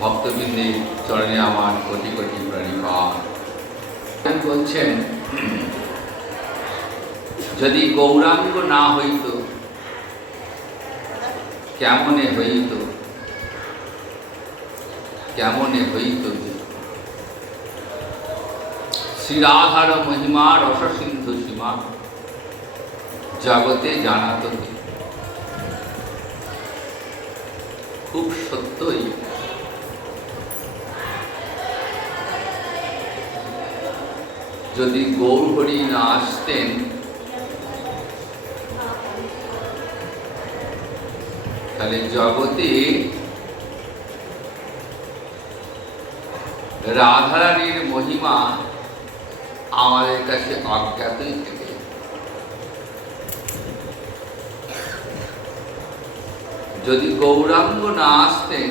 ভক্তবৃন্দের চরণে আমার কোটি কোটি প্রণিপাত। বলছেন, যদি গৌরাঙ্গ না হইত কেমনে হইত, কেমনে হইত। শ্রীরাধার মহিমা রসসিন্ধু সীমা জগতে জানাত। খুব সত্যই যদি গৌরহরি না আসতেন তাহলে জগতে রাধারানীর মহিমা আমাদের কাছে অজ্ঞাতই থেকে। যদি গৌরাঙ্গ না আসতেন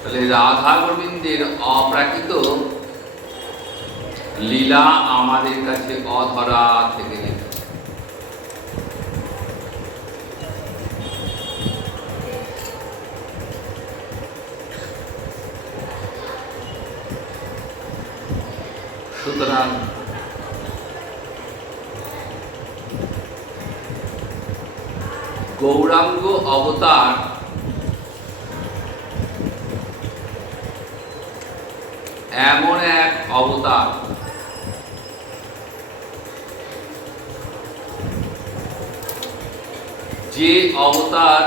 তাহলে রাধা গোবিন্দের অপ্রাকৃত লীলা আমাদের কাছে অধরা থেকে যেত। সুতরাং গৌরাঙ্গ অবতার এমন এক অবতার যে অবতার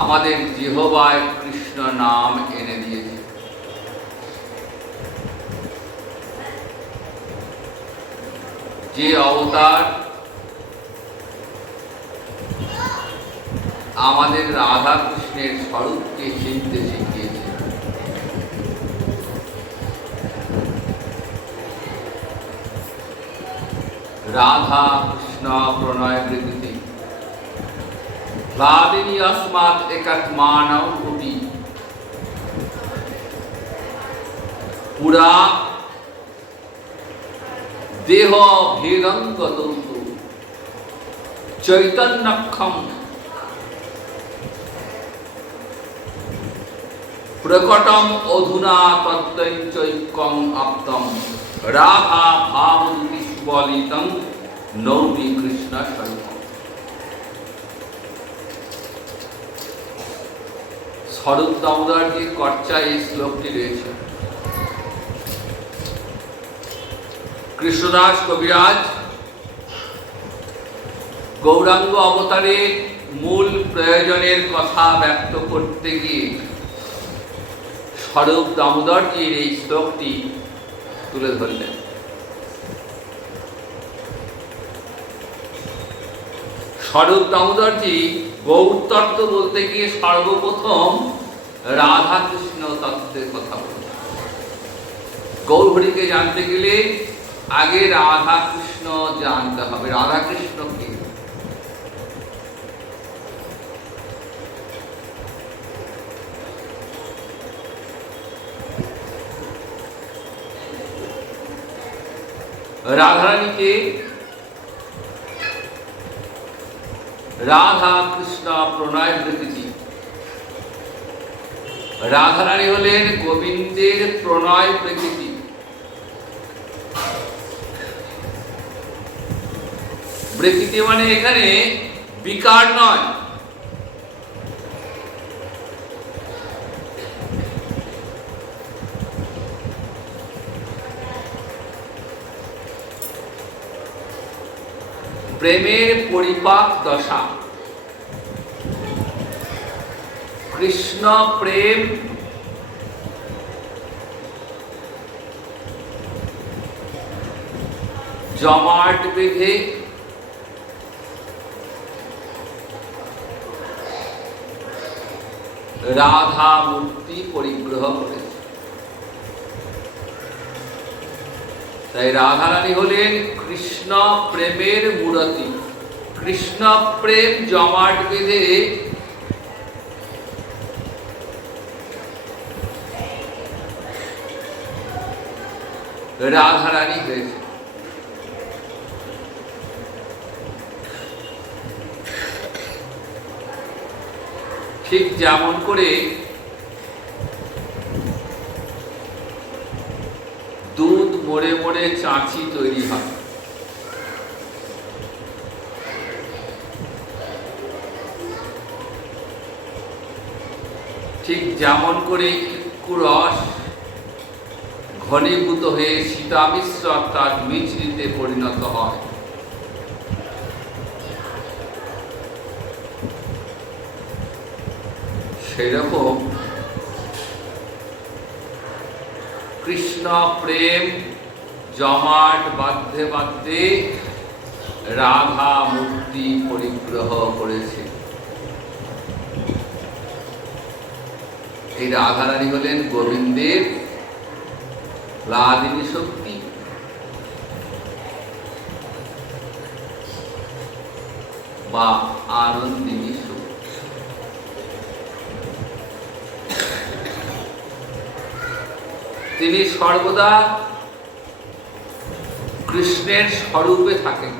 আমাদের জিহ্বায় কৃষ্ণ নাম এনে দিয়েছে। যে অবতার আমাদের রাধা কৃষ্ণের স্বরূপকে চিনতে শিখিয়েছে। রাধা কৃষ্ণ প্রণয় প্রকৃতি ভাবিনী अस्मात् एकात्मानौ कोटि पुरा देह भेदंगतो चैतन्यखम प्रकटम अधुना तत्तैकं आप्तम राधा भावदूति सुबलितं नौमि कृष्ण स्वरूपम्। স্বরূপ দামোদরজির কর্চায় এই শ্লোকটি রয়েছে। কৃষ্ণদাস কবিরাজ গৌরাঙ্গ অবতারের মূল প্রয়োজনের কথা ব্যক্ত করতে গিয়ে স্বরূপ দামোদরজির এই শ্লোকটি তুলে ধরলেন। স্বরূপ দামোদরজি গৌরতত্ত্ব বলতে গিয়ে সর্বপ্রথম রাধা কৃষ্ণ তত্ত্বের কথা বলেন। গৌরহরিকে জানতে গেলে আগে রাধা কৃষ্ণ জানতে হবে। রাধা কৃষ্ণ কে? রাধারানীকে রাধা কৃষ্ণ প্রণয় প্রকৃতি। রাধারানী হলেন গোবিন্দের প্রণয় প্রকৃতি। প্রকৃতি মানে এখানে বিকার নয়, প্রেমের পরিপাক দশা। কৃষ্ণ প্রেম জমাট বেঁধে রাধা মূর্তি পরিগ্রহ করেছে। তাই রাধারানী হলেন কৃষ্ণ প্রেমের মূরতি। কৃষ্ণ প্রেম জমাট বেঁধে রাধারানী হয়েছে। ঠিক যেমন করে দুধ মরে মরে চাঁচি তৈরি হয়, ঠিক যেমন করে ইক্ষু রস ঘনীভূত হয়ে সীতামিশ্র অর্থাৎ মিছরিতে পরিণত হয়, সেরকম কৃষ্ণ প্রেম জমাট বাঁধতে বাঁধতে রাধা মুক্তি পরিগ্রহ করেছে। এই রাধারানী হলেন গোবিন্দের লাদিনী শক্তি, বা আনন্দিনী শক্তি। তিনি সর্বদা কৃষ্ণের স্বরূপে থাকেন।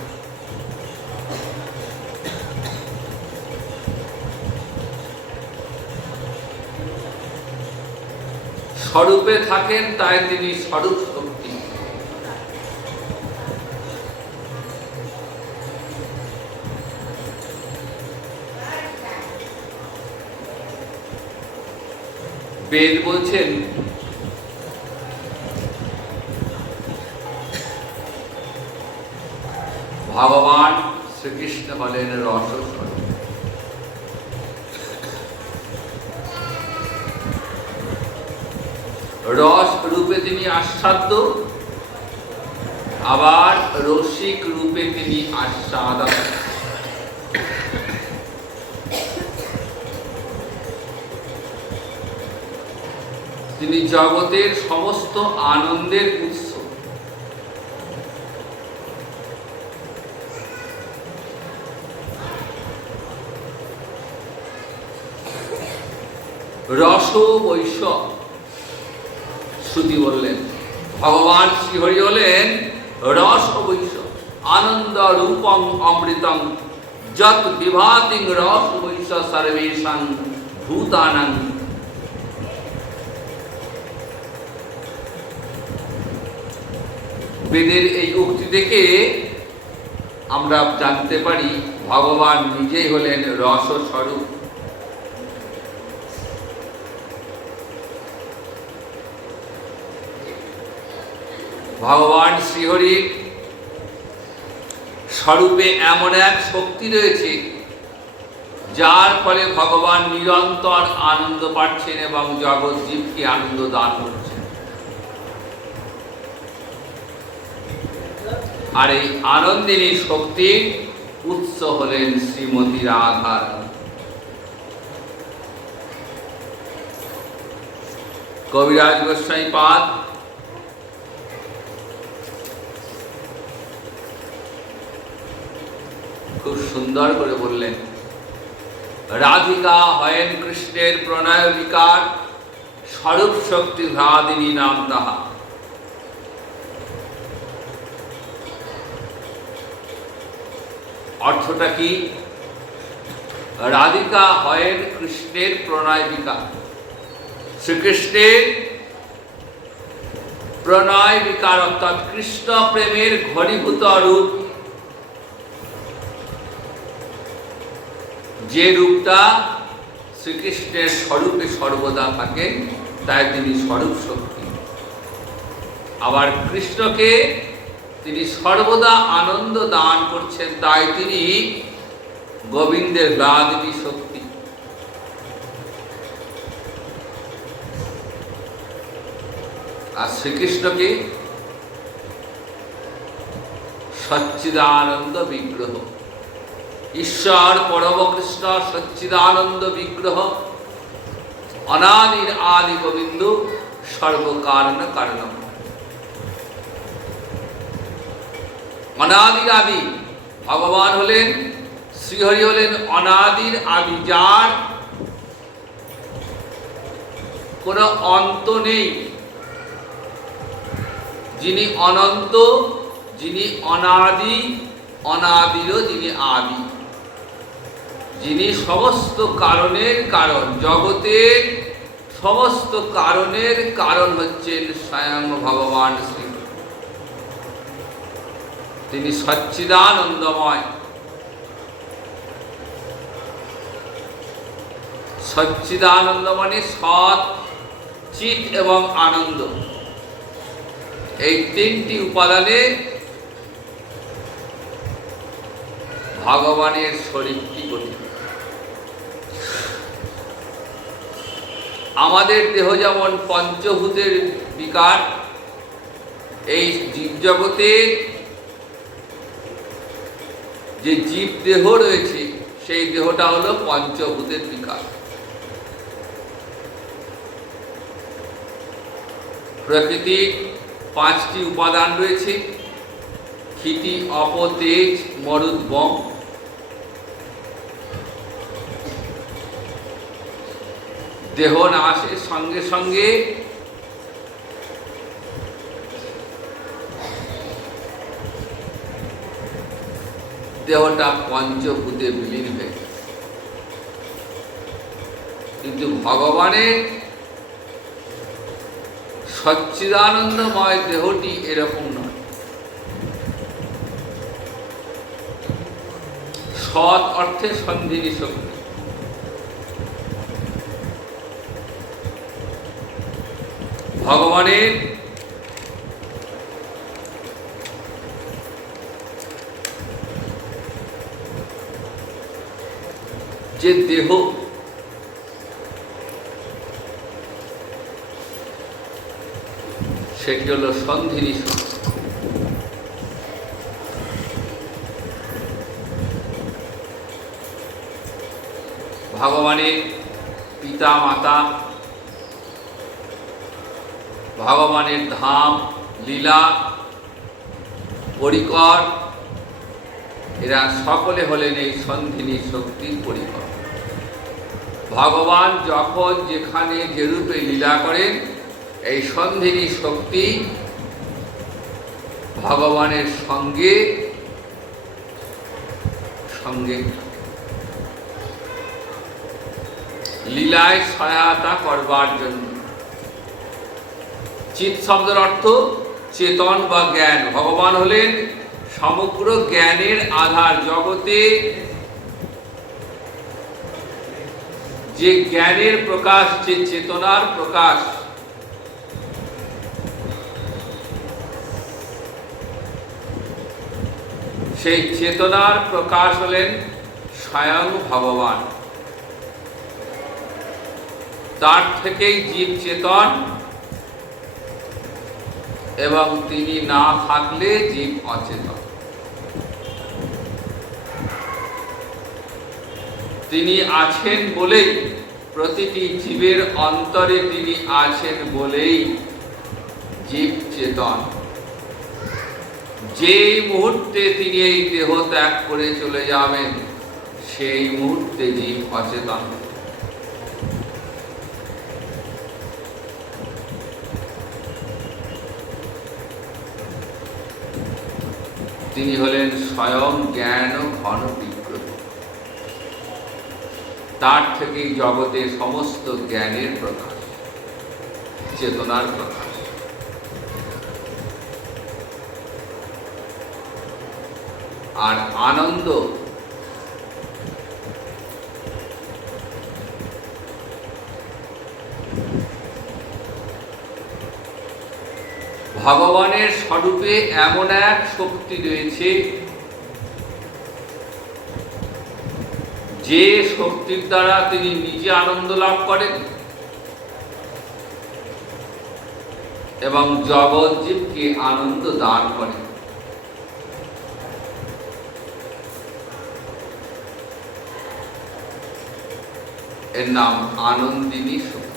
স্বরূপে থাকেন, তাই তিনি স্বরূপ শক্তি। বেদ বলছেন ভগবান শ্রীকৃষ্ণ হলেন রসস্বরূপ। রস রূপে তিনি আস্বাদ্য, আবার রসিক রূপে তিনি আস্বাদক। তিনি জগতের সমস্ত আনন্দের উৎস। রস বৈশ শ্রুতি বললেন, ভগবান শ্রীহরি হলেন রস বৈশ, আনন্দ রূপং অমৃতং যত বিভাতি রস বৈশ সর্বেষাং ভূতানাং। বেদের এই উক্তি থেকে আমরা জানতে পারি ভগবান নিজেই হলেন রস স্বরূপ। ভগবান শ্রীহরির স্বরূপে এমন এক শক্তি রয়েছে যার ফলে ভগবান নিরন্তর আনন্দ পাচ্ছেন এবং জগৎ জীবকে আনন্দ দান করছেন। আর এই আনন্দিনী শক্তির উৎস হলেন শ্রীমতী রাধা। কবিরাজ গোস্বামী পাদ খুব সুন্দর করে বললেন, রাধিকা হয়েন কৃষ্ণের প্রণয় বিকার, স্বরূপ শক্তি ভ্রাদিনী নাম তাহা। অর্থটা কি? রাধিকা হয়েন কৃষ্ণের প্রণয় বিকার। শ্রীকৃষ্ণের প্রণয় বিকার অর্থাৎ কৃষ্ণ প্রেমের ঘনীভূত রূপ, যে রূপটা শ্রীকৃষ্ণের স্বরূপে সর্বদা থাকেন, তাই তিনি স্বরূপ শক্তি। আবার কৃষ্ণকে তিনি সর্বদা আনন্দ দান করছেন, তাই তিনি গোবিন্দের লাদিনী শক্তি। আর শ্রীকৃষ্ণকে সচ্চিদানন্দ বিগ্রহ। ঈশ্বর পরম কৃষ্ণ সচ্চিদানন্দ বিগ্রহ, অনাদির আদি গোবিন্দ, সর্বকারণ কারণ। অনাদির আদি ভগবান হলেন, শ্রীহরি হলেন অনাদির আদি, যার কোনো অন্ত নেই, যিনি অনন্ত, যিনি অনাদি, অনাদিরও যিনি আদি, যিনি সমস্ত কারণের কারণ, জগতের সমস্ত কারণের কারণ হচ্ছেন স্বয়ং ভগবান শ্রী। তিনি সচ্চিদানন্দময়। সচ্চিদানন্দ মানে সৎ, চিৎ এবং আনন্দ। এই তিনটি উপাদানে ভগবানের শরীরটি গঠিত। আমাদের দেহ যেমন পঞ্চভূতের বিকার, এই জীবজগতের যে জীব দেহ রয়েছে সেই দেহটা হলো পঞ্চভূতের বিকার। প্রকৃতির পাঁচটি উপাদান রয়েছে: ক্ষিতি, অপ, তেজ, মরুদ, বম। দেহ নাশের সঙ্গে সঙ্গে দেহটা পঞ্চভূতে বিলীন হয়ে গেছে। কিন্তু ভগবানের সচ্চিদানন্দময় দেহটি এরকম নয়। সৎ অর্থে সন্ধিনী শক্তি। ভগবানের যে দেহ, সেটি হল সন্ধিনী শক্তি। ভগবানের পিতা মাতা, ভগবানের ধাম, লীলা, পরিকর, এরা সকলে হলেন এই সন্ধিনী শক্তির পরিকর। ভগবান যখন যেখানে যেরূপে লীলা করেন, এই সন্ধিনী শক্তি ভগবানের সঙ্গে সঙ্গে লীলায় সহায়তা করবার জন্য। চিৎ শব্দের অর্থ চেতন বা জ্ঞান। ভগবান হলেন সমগ্র জ্ঞানের আধার। জগতে যে জ্ঞানের প্রকাশ, যে চেতনার প্রকাশ, সেই চেতনার প্রকাশ হলেন স্বয়ং ভগবান। তার থেকেই জীব চেতন, এবং তিনি না থাকলে জীব অচেতন। তিনি আছেন বলেই, প্রতিটি জীবের অন্তরে তিনি আছেন বলেই জীব চেতন। যেই মুহূর্তে তিনি এই দেহ ত্যাগ করে চলে যাবেন, সেই মুহূর্তে জীব অচেতন। তিনি হলেন স্বয়ং জ্ঞান ও ঘন বিগ্রহ। তার থেকেই জগতে সমস্ত জ্ঞানের প্রকাশ, চেতনার প্রকাশ। আর আনন্দ ভগবানের স্বরূপে এমন এক শক্তি রয়েছে, যে শক্তির দ্বারা তিনি নিজে আনন্দ লাভ করেন এবং জগৎ জীবকে আনন্দ দান করেন। এর নাম আনন্দিনী শক্তি।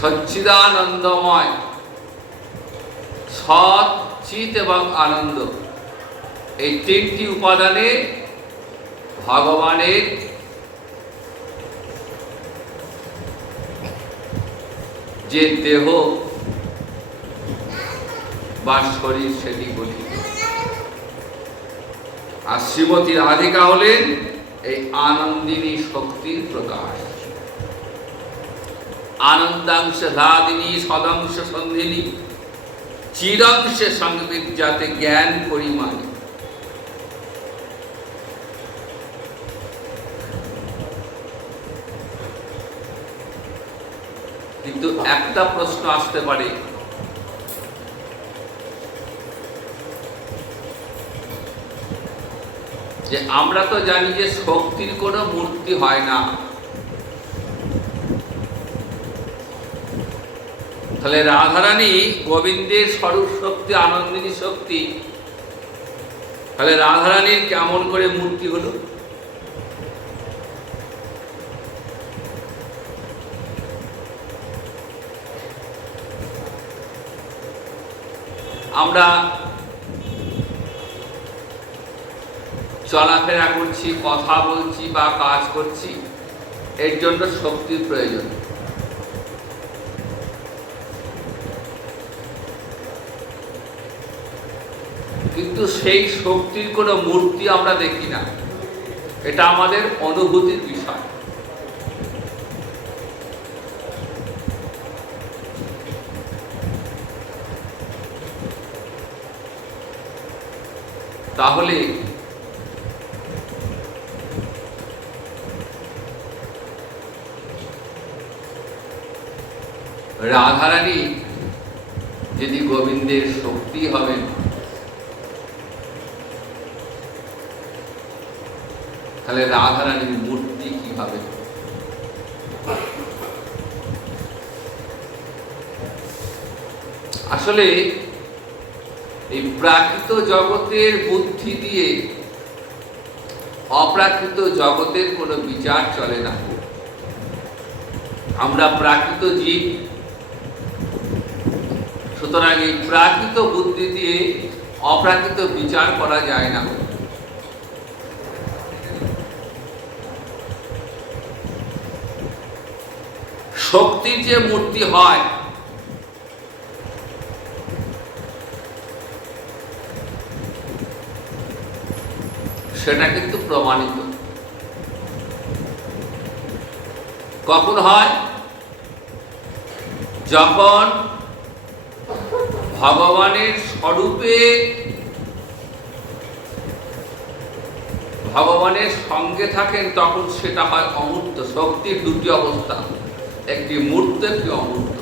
সচ্চিদানন্দময়, সৎ, চিৎ এবং আনন্দ, এই তিনটি উপাদানে ভগবানের যে দেহ বা শরীর সেটি গঠিত। আর শ্রীমতী রাধিকা হলেন এই আনন্দিনী শক্তির প্রকাশ। আনন্দাংশ হ্লাদিনী সদংশ সন্ধিনী চিরংশে সংবিদ্যাতে জ্ঞান পরিমাণে। কিন্তু একটা প্রশ্ন আসতে পারে, যে আমরা তো জানি যে শক্তির কোনো মূর্তি হয় না, তাহলে রাধারানী গোবিন্দের স্বরূপ শক্তি, আনন্দিনী শক্তি, তাহলে রাধারানীর কেমন করে মূর্তি হলো? আমরা চলাফেরা করছি, কথা বলছি বা কাজ করছি, এর জন্য শক্তির প্রয়োজন। কিন্তু সেই শক্তির কোনো মূর্তি আমরা দেখি না, এটা আমাদের অনুভূতির বিষয়। তাহলে রাধারানী যদি গোবিন্দের শক্তি হবেন, তাহলে রাধারানীর মূর্তি কি হবে? আসলে এই প্রাকৃত জগতের বুদ্ধি দিয়ে অপ্রাকৃত জগতের কোনো বিচার চলে না। আমরা প্রাকৃত জীব, সুতরাং এই প্রাকৃত বুদ্ধি দিয়ে অপ্রাকৃত বিচার করা যায় না। শক্তির যে মূর্তি হয়, সেটা কিন্তু প্রমাণিত। কখন হয়? যখন ভগবানের স্বরূপে ভগবানের সঙ্গে থাকেন, তখন সেটা হয় অমূর্ত। শক্তির দুটি অবস্থা, একটি মূর্ত, একটি অমূর্ত।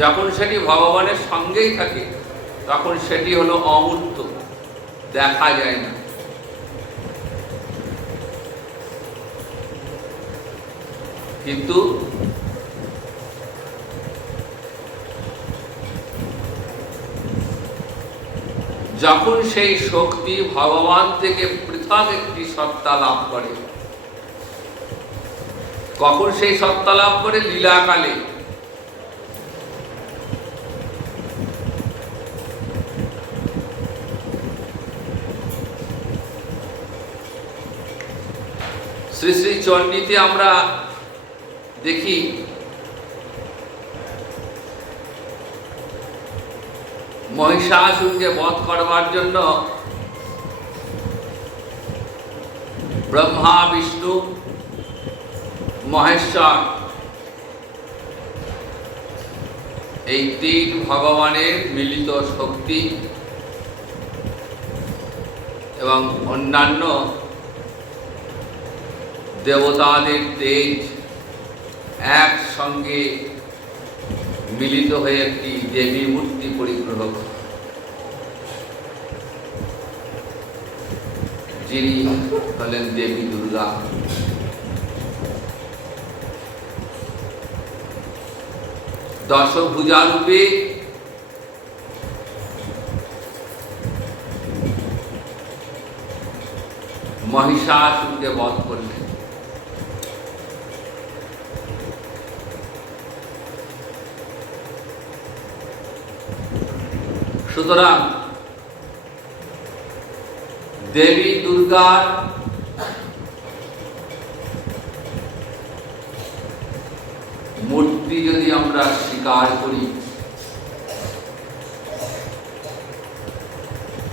যখন সেটি ভগবানের সঙ্গেই থাকে, তখন সেটি হলো অমূর্ত, দেখা যায় না। কিন্তু যখন সেই শক্তি ভগবান থেকে পৃথক একটি সত্তা লাভ করে, কখন সেই সত্তা লাভ করে? লীলাকালে। শ্রী শ্রী চণ্ডীতে আমরা দেখি মহিষাসুরকে বধ করবার জন্য ব্রহ্মা, বিষ্ণু, মহেশ্বর এই তিন ভগবানের মিলিত শক্তি এবং অন্যান্য দেবতাদের তেজ একসঙ্গে মিলিত হয়ে একটি দেবী মূর্তি পরিগ্রহ করে, যিনি হলেন দেবী দুর্গা। দশভুজা রূপে মহিষাসুরকে বধ করলেন। সুতরাং দেবী দুর্গার মূর্তি যদি আমরা স্বীকার করি,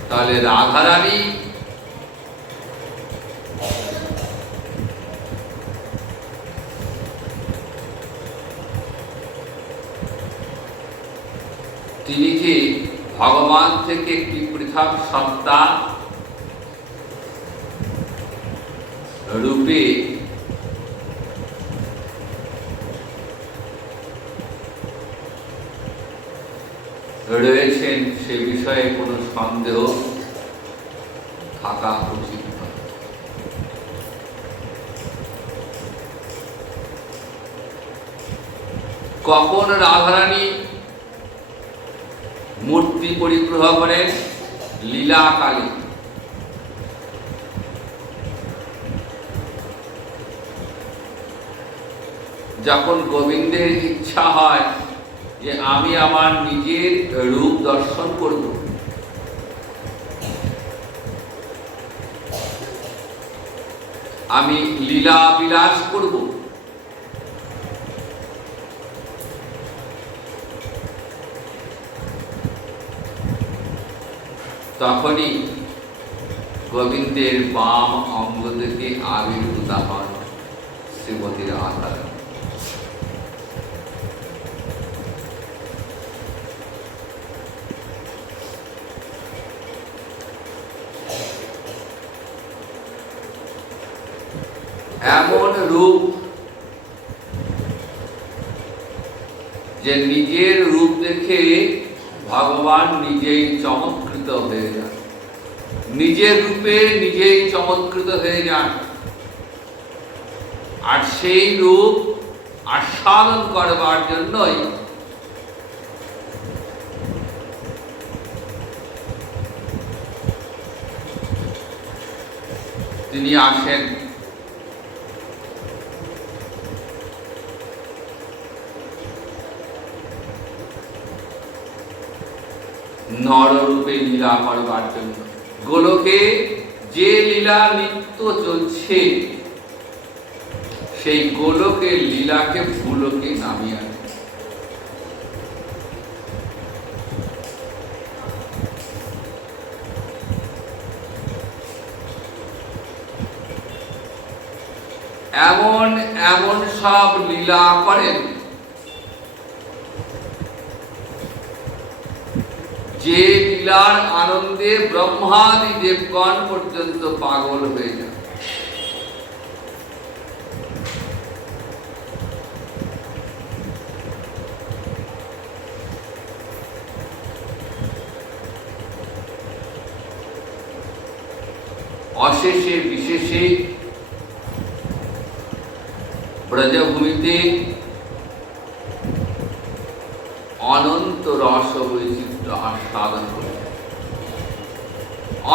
তাহলে রাধারানী ভগবান থেকে একটি পৃথক সত্তা রূপে রয়েছেন সে বিষয়ে কোনো সন্দেহ থাকা উচিত নয়। কখন রাধারানী মূর্তি পরিগ্রহ করেন? লীলাকালে। যখন গোবিন্দের ইচ্ছা হয় যে আমি আমার নিজের রূপ দর্শন করব, আমি লীলা বিলাস করব, তখনই গোবিন্দের বাম অঙ্গ থেকে আবির্ভূত হন শ্রীমতী রাধারানী। এমন রূপ যে নিজের রূপ দেখে ভগবান নিজেই চমৎকৃত হয়ে যান, নিজের রূপে নিজেই চমৎকৃত হয়ে যান, আর সেই রূপ আস্বাদন করবার জন্যই তিনি আসেন। নররূপে লীলা করবার জন্য। গোলকে যে লীলা নিত্য চলছে, সেই গোলকের লীলাকে ভূলোকে নামিয়ে আনে। এমন এমন সব লীলা করেন যে লীলার আনন্দে ব্রহ্মাদি দেবগণ পর্যন্ত পাগল হয়ে যায়। অশেষে বিশেষে ব্রজভূমিতে অনন্ত রস বৈচিত্র্য আস্বাদন করে,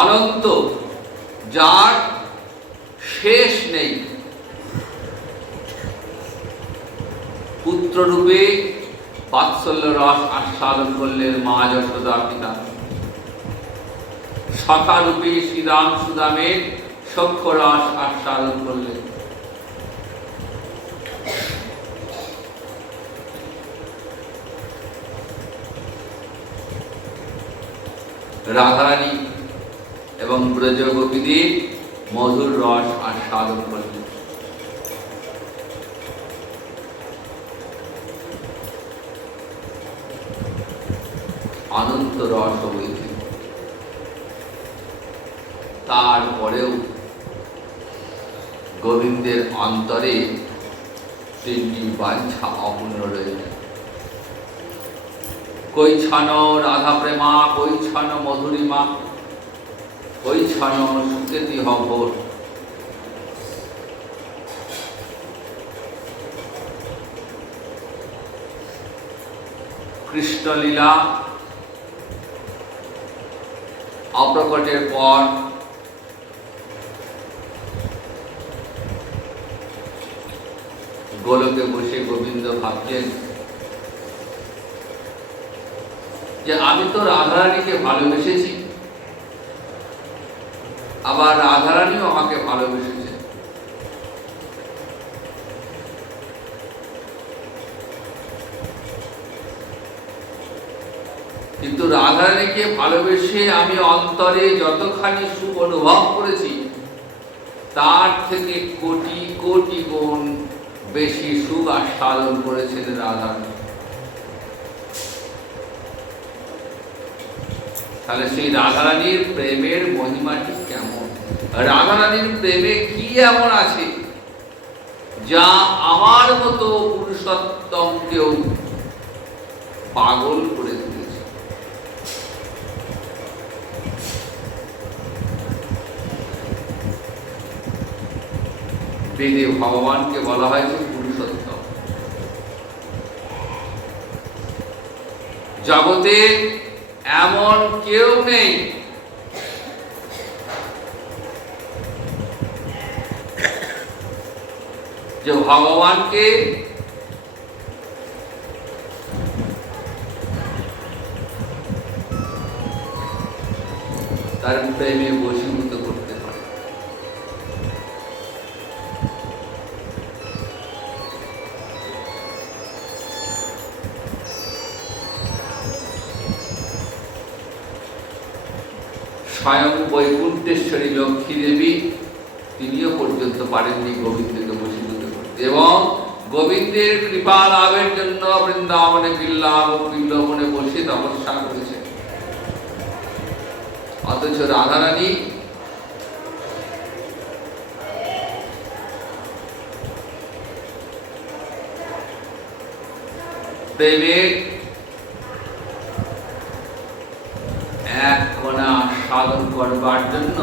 অনন্ত, যার শেষ নেই। পুত্ররূপে বাৎসল্য রস আস্বাদন করলেন মা যশোদা পিতা, সখারূপে শ্রীরাম সুদামের সখ্য রস আস্বাদন করলেন, রাধারানী এবং ব্রজগোপীদের মধুর রস আস্বাদন করলেন। অনন্ত রস বৈচিত্র্য। তারপরেও গোবিন্দের অন্তরে তিনটি বাঞ্ছা অপূর্ণ রয়েছে। কৈছন রাধা প্রেমা, কৈছন মধুরিমা, কৈছন সুকেতি হভোর। কৃষ্ণলীলা অপ্রকটের পর গোলকে বসে গোবিন্দ ভাবছেন যে আমি তো রাধারানীকে ভালোবেসেছি, আবার রাধারানীও আমাকে ভালোবেসেছে, কিন্তু রাধারানীকে ভালোবেসে আমি অন্তরে যতখানি সুখ অনুভব করেছি, তার থেকে কোটি কোটি গুণ বেশি সুখ আস্বাদন করেছেন রাধারানী। তাহলে সেই রাধারানীর প্রেমের মহিমাটি কেমন, রাধারানীর প্রেমে কি এমন আছে যা আমার মতো পুরুষোত্তমকেও পাগল করে তুলেছে। বেদে ভগবানকে বলা হয়েছে পুরুষোত্তম। জগতে এমন কেউ নেই যে ভগবানকে তার প্রেমে বশীভূত করতে পারে। স্বয়ং বৈকুণ্ঠেশ্বরী লক্ষ্মী দেবী তিনিও পর্যন্ত পারেননি গোবিন্দকে বশীভূত করতে, এবং গোবিন্দের কৃপা লাভের জন্য বৃন্দাবনে বিল্লবনে বসে তপস্যা করেছে। অথচ রাধারানী প্রেমের এক কণা সাধন করবার জন্য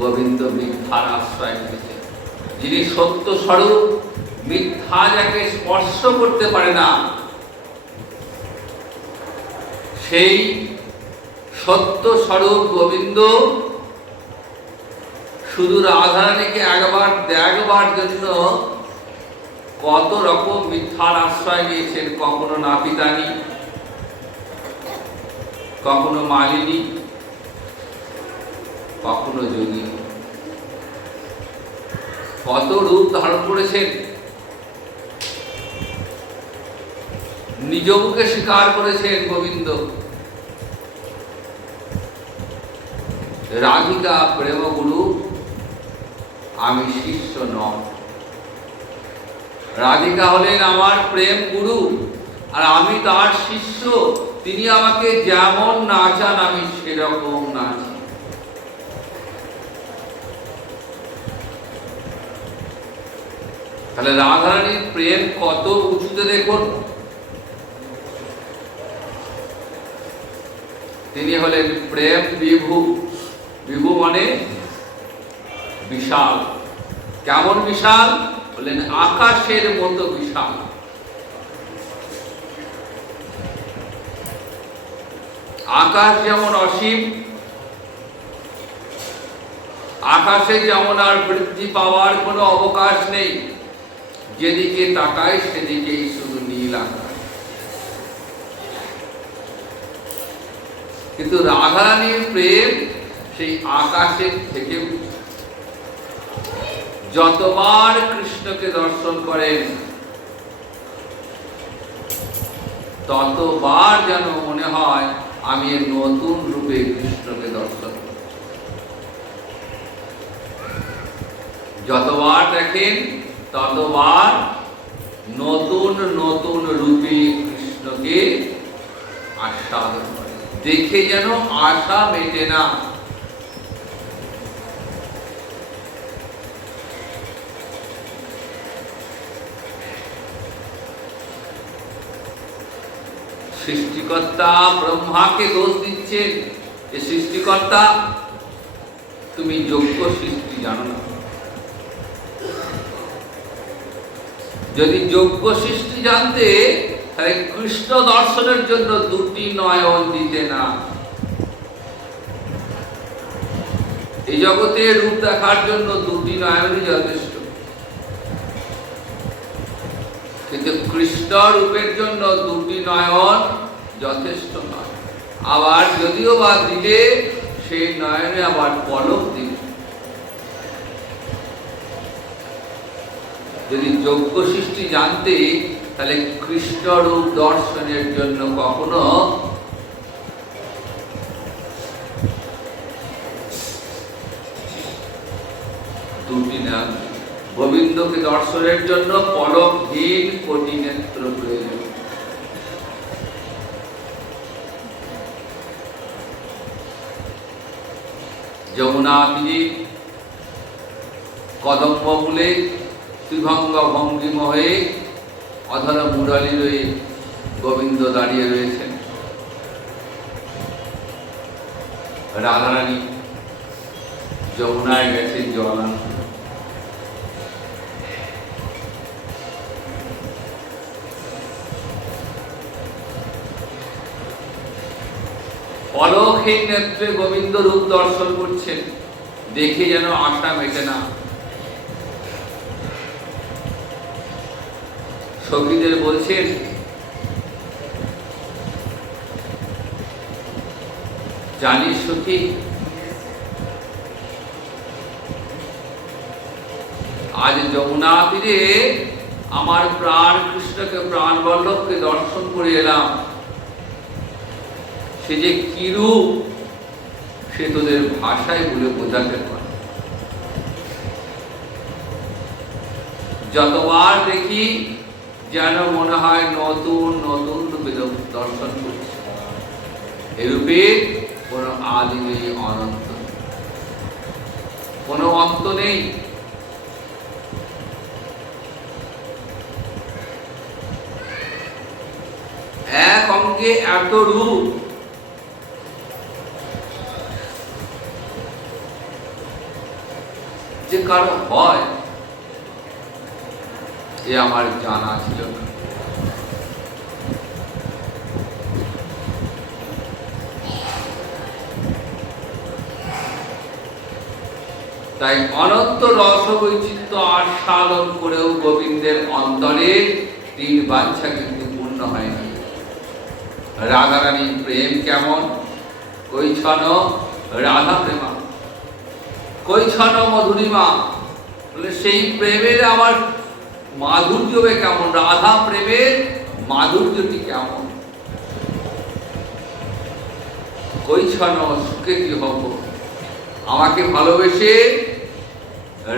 গোবিন্দ মিথ্যার আশ্রয় নিয়েছে। যিনি সত্য স্বরূপ, মিথ্যা যাকে স্পর্শ করতে পারে না, সেই সত্য স্বরূপ গোবিন্দ শুধু রাধারানীকে একবার দেখবার জন্য কত রকম মিথ্যার আশ্রয় নিয়েছেন। কখনো নাপিতানি, কখনো মালিনী, কখনো যোগী, কত রূপ ধারণ করেছেন। নিজ মুখে স্বীকার করেছেন গোবিন্দ, রাধিকা প্রেমগুরু, আমি শিষ্য নয়। রাধিকা হলেন আমার প্রেম গুরু, আর আমি তার শিষ্য। তিনি আমাকে যেমন নাচান আমি সেরকম নাচি। তাহলে রাধারানীর প্রেম কত উঁচুতে দেখুন। তিনি হলেন প্রেম বিভু। বিভু মানে বিশাল। কেমন বিশাল? বললেন আকাশের মতো বিশাল। আকাশ যেমন অসীম, আকাশে যেমন আর বৃদ্ধি পাওয়ার কোনো অবকাশ নেই, যেদিকে তাকায় সেদিকেই শুধু নীল আকাশ। কিন্তু রাধারানীর প্রেম সেই আকাশের থেকে যতবার কৃষ্ণকে দর্শন করেন ততবার যেন মনে হয় আমি নতুন রূপে কৃষ্ণকে দর্শন করি। যতবার দেখেন ততবার নতুন নতুন রূপে কৃষ্ণকে আস্বাদন করে। দেখে যেন আশা মেটে না। সৃষ্টিকর্তা ব্রহ্মাকে দোষ দিচ্ছেন যে সৃষ্টিকর্তা তুমি যোগ্য সৃষ্টি জানো না। যদি যোগ্য সৃষ্টি জানতে তাহলে কৃষ্ণ দর্শনের জন্য দুটি নয়ন দিতে না। এই জগতে রূপ দেখার জন্য দুটি নয়নই যথেষ্ট, কিন্তু কৃষ্ণ রূপের জন্য দুটি নয়ন যথেষ্ট নয়। আবার যদিও বা দিলে সেই নয়নে আবার পলক দিলে। যদি যোগ্য সৃষ্টি জানতে তাহলে কৃষ্ণ রূপ দর্শনের জন্য কখনো দুটি না, গোবিন্দকে দর্শনের জন্য পলকহীন কোটি নেত্র যমুনা তীরে কদম্ব মূলে ত্রিভঙ্গ ভঙ্গিম হয়ে অধর মুরলী রয়ে গোবিন্দ দাঁড়িয়ে রয়েছেন। রাধারানী যমুনায় গেছেন জল আনতে। অলৌকিক নেত্রে গোবিন্দ রূপ দর্শন করছেন, দেখে যেন আশা মেটে না। সখীদের বলছেন, জানিস সখী, আজ যমুনা তীরে আমার প্রাণ কৃষ্ণকে, প্রাণ বল্লভকে দর্শন করে এলাম। সে যে কি রূপ সে তোদের ভাষায় বলে বোঝাতে পারে। যতবার দেখি যেন মনে হয় নতুন নতুন রূপে দর্শন করছে। এ রূপে কোনো আদি নেই, অনন্ত, কোনো অন্ত নেই। এক অঙ্গে এত রূপ, যে কারো হয় এ আমার জানা ছিল না। তাই অনন্ত রস বৈচিত্র্য আস্বাদন করেও গোবিন্দের অন্তরে তিন বাঞ্ছা কিন্তু পূর্ণ হয়নি। রাধারানীর প্রেম কেমন? কৈছন রাধা প্রেমা, কৈছন মধুরিমা, বলে সেই প্রেমের আমার মাধুর্য কেমন, রাধা প্রেমের মাধুর্যটি কেমন। কৈছন সুখে কি হব, আমাকে ভালোবেসে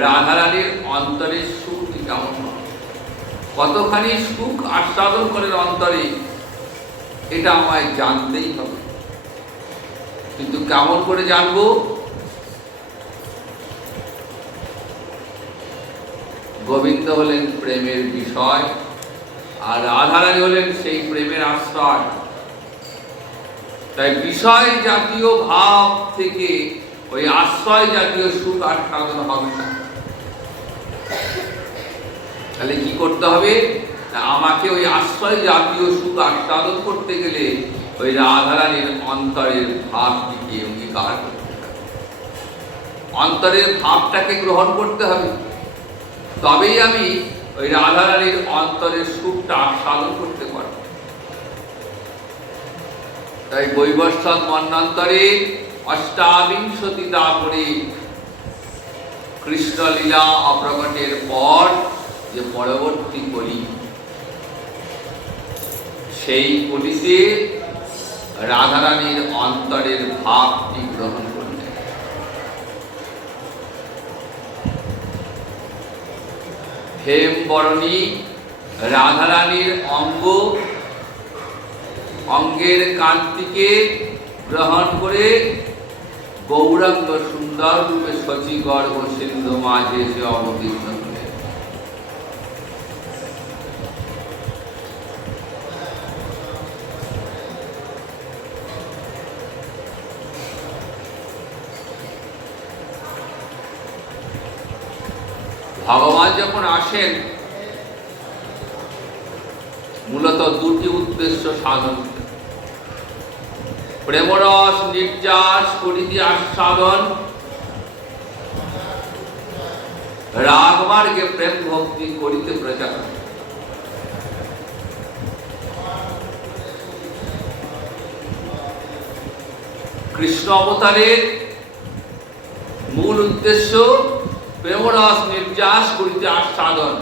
রাধারানীর অন্তরের সুখটি কেমন, কতখানি সুখ আস্বাদন করেন অন্তরে, এটা আমায় জানতেই হবে। কিন্তু কেমন করে জানবো? গোবিন্দ হলেন প্রেমের বিষয়, আর রাধারানী হলেন সেই প্রেমের আশ্রয়। তাই বিষয় জাতীয় ভাব থেকে ওই আশ্রয় জাতীয় সুখ আস্বাদন হবে না। তাহলে কি করতে হবে? আমাকে ওই আশ্রয় জাতীয় সুখ আস্বাদন করতে গেলে ওই রাধারানীর অন্তরের ভাবটিকে অঙ্গীকার করতে হবে, অন্তরের ভাবটাকে গ্রহণ করতে হবে। তবেই আমি ওই রাধারানীর অন্তরের সুখটা আস্বাদন করতে পারব। তাই বৈবস্বত মন্বন্তরে অষ্টাবিংশতি তারপরে কৃষ্ণলীলা অপ্রকটের পর যে পরবর্তী কলি, সেই কলিতে রাধারানীর অন্তরের ভাবটি গ্রহণ করলেন। হেমবরণী রাধারানীর অঙ্গের কান্তিকে গ্রহণ করে গৌরাঙ্গ সুন্দর রূপে শচীগর্ভ সিন্ধু মাঝে সে অবতীর্ণ হলেন। ভগবান যখন আসেন মূলত দুটি উদ্দেশ্য সাধন, প্রেমরস নির্যাস করিতে আস্বাদন, রাগমার্গে প্রেম ভক্তি করিতে প্রচার। কৃষ্ণ অবতারের মূল উদ্দেশ্য প্রেমরস নির্যাস করিতে আস্বাদন,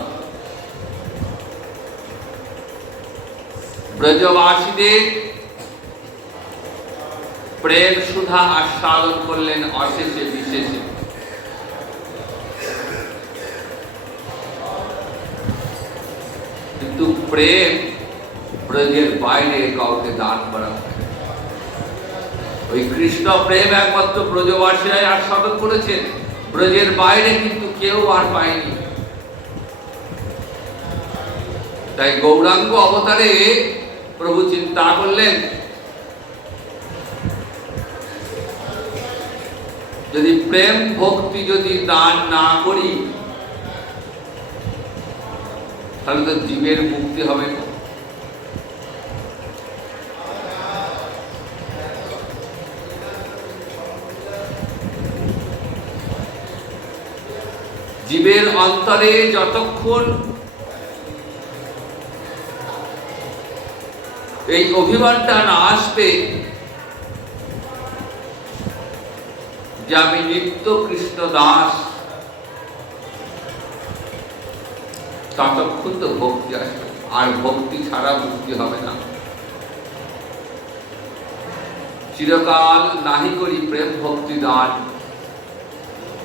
ব্রজবাসীদের প্রেম সুধা আস্বাদন করলেন অশেষে বিশেষে। কিন্তু প্রেম ব্রজের বাইরে কাউকে দান করা হয়। ওই কৃষ্ণ প্রেম একমাত্র ব্রজবাসীরাই আস্বাদন করেছেন, ব্রজের বাইরে কিন্তু কেউ আর পায়নি। তাই গৌরাঙ্গ অবতারে প্রভু চিন্তা করলেন, যদি প্রেম ভক্তি যদি দান না করি তাহলে তো জীবের মুক্তি হবে না। জীবের অন্তরে যতক্ষণ এই অভিমানটা না আসবে যে আমি নিত্য কৃষ্ণ দাস, ততক্ষণ তো ভক্তি আসবে, আর ভক্তি ছাড়া মুক্তি হবে না। চিরকাল নাহি করি প্রেম ভক্তি দান,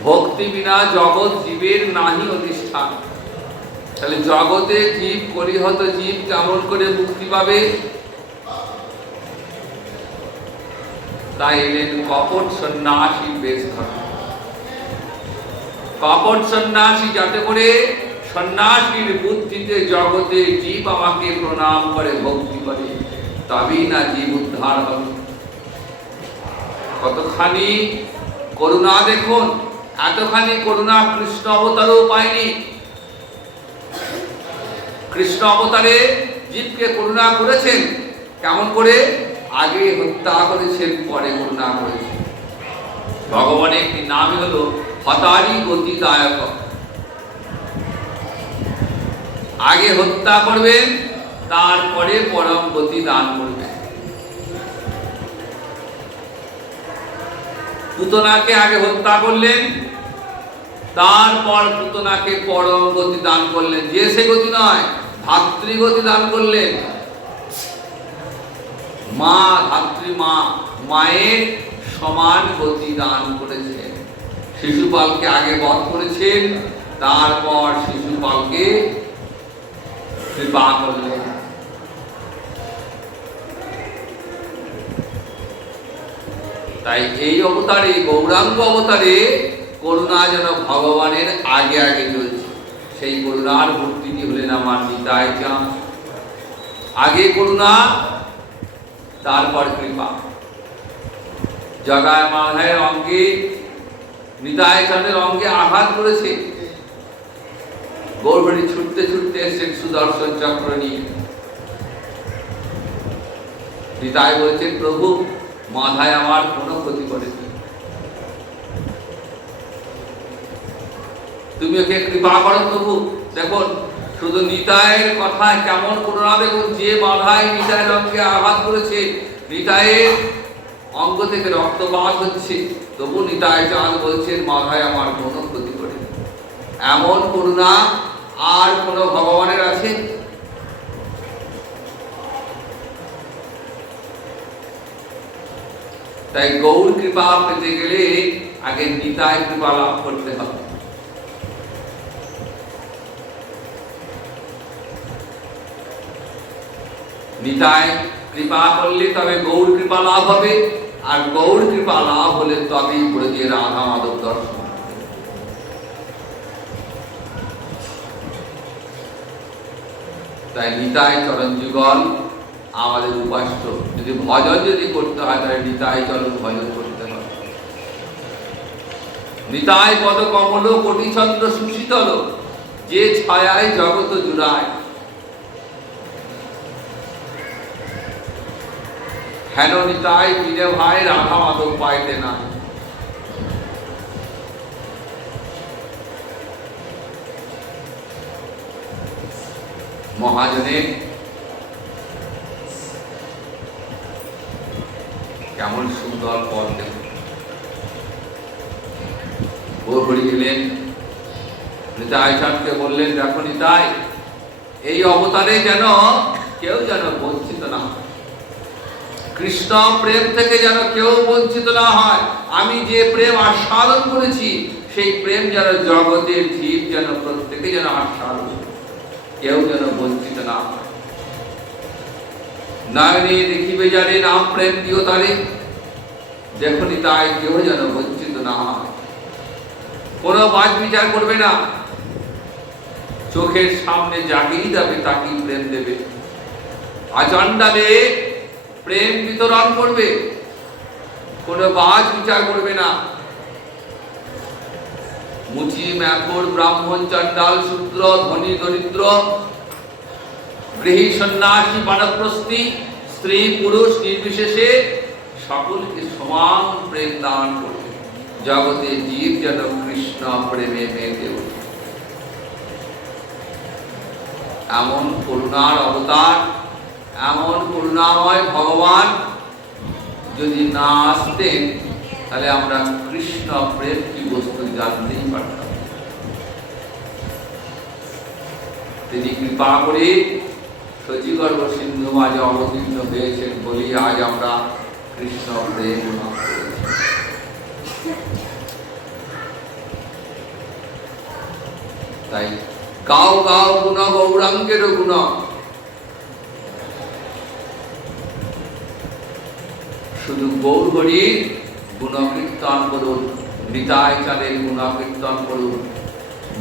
ভক্তি বিনা জগৎ জীবের নাহি অধিষ্ঠান। তাহলে জগতে জীব পরিহত জীব কেমন করে মুক্তি পাবে? তাই এলেন কপট সন্ন্যাসী বেশ ধর্ম। কপট সন্ন্যাসী যাতে করে সন্ন্যাসীর বুদ্ধিতে জগতে জীব আমাকে প্রণাম করে ভক্তি করে, তবেই না জীব উদ্ধার হবে। কতখানি করুণা দেখুন, এতখানি করুণা কৃষ্ণ অবতারও পায়নি। কৃষ্ণ অবতারে জীবকে করুণা করেছেন কেমন করে? আগে হত্যা করেছেন, পরে করুণা করেছেন। ভগবানের একটি নামই হলো হতারি গতিদায়ক। আগে হত্যা করবেন, তারপরে পরম গতি দান করবেন। পুতনাকে আগে হত্যা করলেন, তারপর পুতনাকে পরম গতি দান করলেন। যে সে গতি নয়, ভাতৃগতি দান করলেন। মা ধাত্রী মা, মায়ের সমান গতি দান করেছেন। শিশুপালকে আগে বধ করেছেন, তারপর শিশুপালকে কৃপা করলেন। তাই এই অবতারে, গৌরাঙ্গ অবতারে করুণা যেন ভগবানের আগে আগে চলছে। সেই করুণার মূর্তিটি হলেন আমার নিতাই চাঁদ। আগে করুণা, তারপর কৃপা। জগায় মাধায়ের অঙ্গে, নিতাই চাঁদের অঙ্গে আঘাত করেছে। গৌরহরি ছুটতে ছুটতে এসেছেন সুদর্শন চক্র নিয়ে। নিতাই বলছেন, প্রভু মাধায় আমার কোনো ক্ষতি করেছে, তুমি ওকে কৃপা করো প্রভু। দেখুন শুধু নিতাইয়ের কথায় কেমন করুণা দেখুন। যে মাধায় নিতাইয়ের অঙ্গে আঘাত করেছে, নিতাইয়ের অঙ্গ থেকে রক্তপাত হচ্ছে, তবু নিতাই চাঁদ বলছেন মাধায় আমার কোনো ক্ষতি করে। এমন করুণা আর কোন ভগবানের আছে? তাই গৌর কৃপা পেতে গেলে আগে নিতাই কৃপা লাভ করতে হবে। নিতাই কৃপা করলে তবে গৌর কৃপা লাভ হবে, আর গৌর কৃপা লাভ হলে তবেই ব্রজে রাধা মাধব দর্শন। তাই নিতাই চরণ যুগল আমাদের উপাস্য। যদি ভজন যদি করতে হয় তাহলে নিতাই চরণ ভজন করতে হবে। নিতাই পদ কমল কোটি চন্দ্র সুশীতল, যে ছায়ায় জগত জুড়ায়। হেন নিতাই বিনে ভাই রাধা মাধব পাইতে নাই। মহাজনে কেমন সুন্দর পথ দেখুন। গৌরহরি গেলেন, নিতাই চাঁদকে বললেন, দেখো নিতাই, এই অবতারে যেন কেউ যেন বঞ্চিত না হয়, কৃষ্ণ প্রেম থেকে যেন কেউ বঞ্চিত না হয়। আমি যে প্রেম আস্বাদন করেছি, সেই প্রেম যেন জগতের জীব যেন প্রত্যেকে যেন আস্বাদন, কেউ যেন বঞ্চিত না হয়। নয়নে দেখিবে যারে নাম প্রেম দিও তারে, দেখুনি তাই কেউ যেন বঞ্চিত না হয়। কোনো বাজ বিচার করবে না, চোখের সামনে যাকেই দেবে তাকেই প্রেম দেবে, আচণ্ডালে প্রেম বিতরণ করবে, কোনো বাজ বিচার করবে না। মুচি ম্যাকড় ব্রাহ্মণ চণ্ডাল শূদ্র ধনী দরিদ্র গৃহী সন্ন্যাসী বানপ্রস্থি স্ত্রী পুরুষ নির্বিশেষে সকলকে সমান প্রেম দান করবে। জগতে জীব যেন কৃষ্ণ প্রেমে মেতে ওঠে। এমন করুণার অবতার, এমন করুণাময় ভগবান যদি না আসতেন তাহলে আমরা কৃষ্ণ প্রেম কি বস্তু জানতেই পারতাম। তিনি কৃপা করে সচিগর্ভ সিন্ধু মাঝে অবতীর্ণ হয়েছেন বলি আজ আমরা কৃষ্ণ প্রেম লাভ করেছি। তাই গাও গাও গুণ গৌরাঙ্গের গুণ, শুধু গৌর হরির গুণকীর্তন করুন, নিতাই চাঁদের গুণকীর্তন করুন,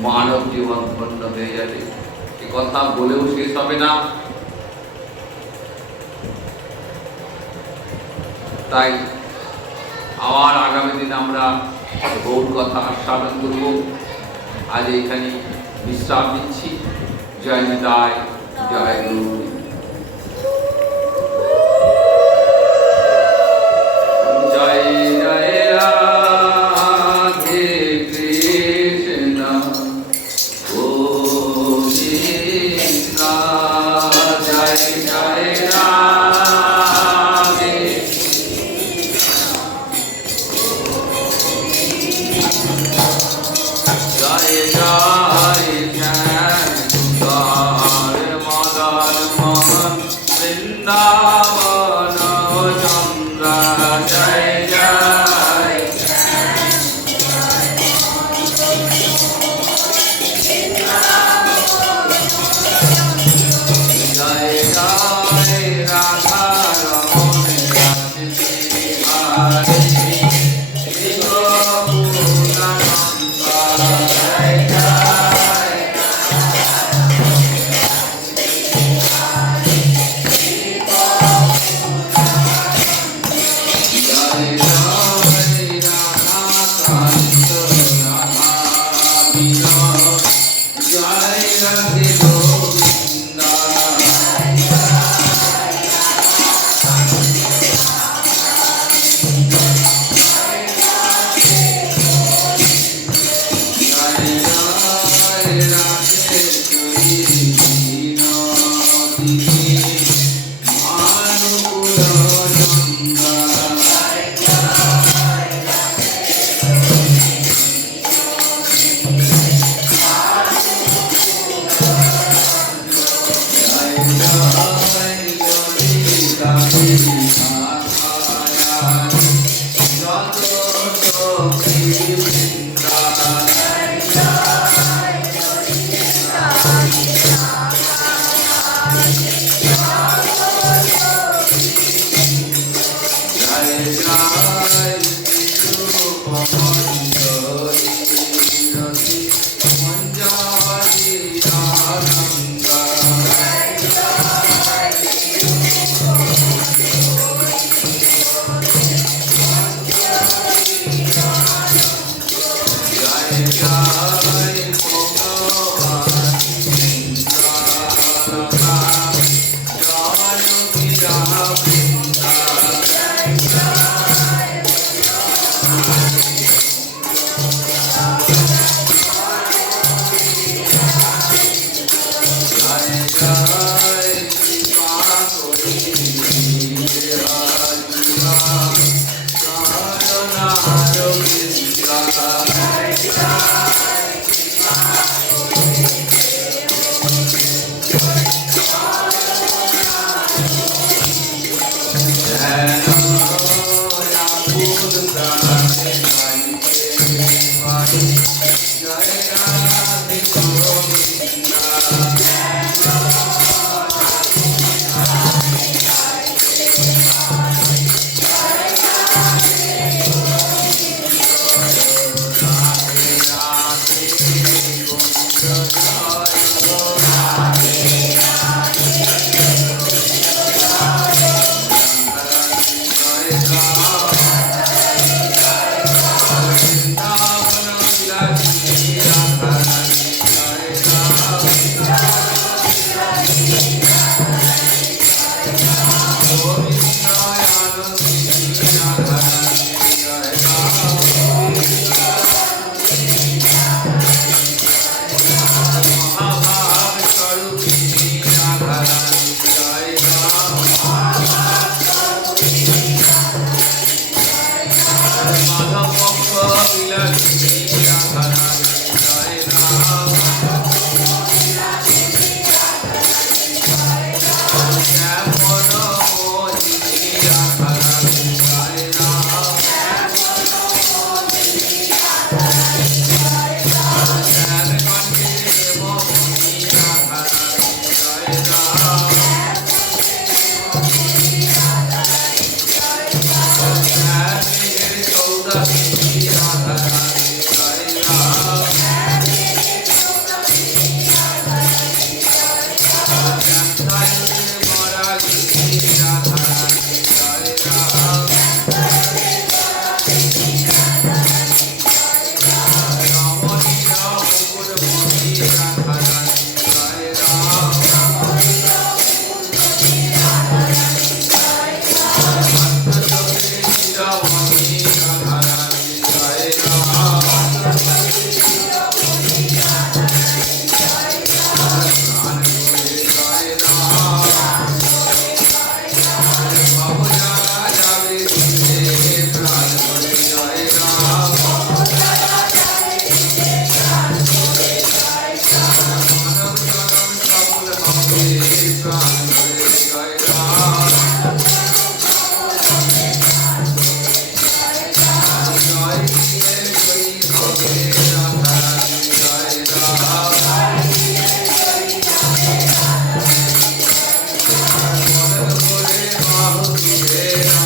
মানব জীবন ধন্য হয়ে যাবে। এ কথা বলেও শেষ হবে না। তাই আবার আগামী দিন আমরা গৌর কথা আস্বাদন করব। আজ এখানে বিশ্রাম নিচ্ছি। জয় নিতাই, জয় গৌর। জয় জয় রাধে কৃষ্ণ গোবিন্দ, জয় জয় রাধে জয় জয় মদন মোহন বৃন্দাবন চন্দ্র, জয় জয় জয় জয় রাধা রমণ হরে শ্রী গোকুলানন্দ, জয় জয় জয় জয় রাধা কান্ত রাধা বিনোদ, জয় রাধে গোবিন্দ, জয় জয় রাধেশ্বরী বিনোদিনী মানকুল চন্দ্র, জয় জয় ললিতা বিধায়ানি যত সখী বৃন্দা, জয় জয় তিরুপমঞ্জরি মঞ্জরি আনন্দ, জয় জয় ভগবানী ইন্দ্ররমা, জয় বিরহ বৃন্দা, জয় জয় কৃপা করি করুণার বৃন্দা, ধ্যান আকুল প্রাণে গাইতে জয় রাধে গোবিন্দ, করে আহুতি দে না